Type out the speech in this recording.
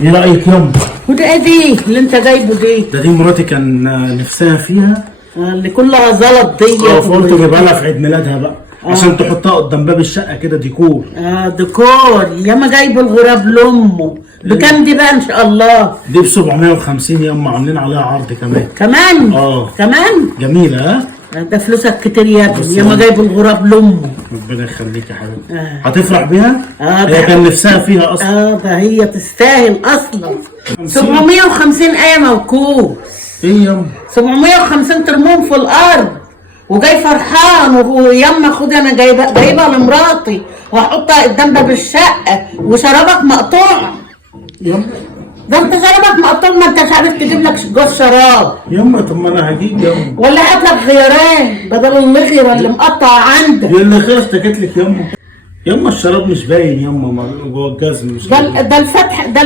ايه رايك يما؟ وده ايه دي اللي انت جايبه دي؟ دي مراتي كان نفسها فيها. اللي كلها زلط دي. فقلت اجيبها لها في عيد ميلادها بقى. عشان تحطها قدام باب الشقه كده ديكور. ديكور. ياما جايبه الغراب لامه. بكام دي بقى ان شاء الله؟ دي ب 750 يما، عاملين عليها عرض كمان. كمان؟ كمان؟ جميله ها؟ ده فلوسك كتير يا ابني. ياما جايب الغراب لامه. ربنا يخليك يا حبيبي. هتفرح بيها؟ هي كان نفسها فيها اصلا. ده هي تستاهل اصلا. 750 ايه موكوس. ايه يما؟ 750 ترموهم في الارض وجاي فرحان. ويما خد انا جايبها لمراتي وهحطها قدام باب الشقه. وشرابك مقطوع يما. ده انت شرابك مقطوع، ما انتش عارف تجيب لك جوز شراب يما. طب ما انا هجيب يما. ولا هات لك خيارين بدل اللغي اللي مقطع عندك. اللي خير اشتكيت لك يما. يما الشراب مش باين يما، جوه الجزم مش ده الفتح ده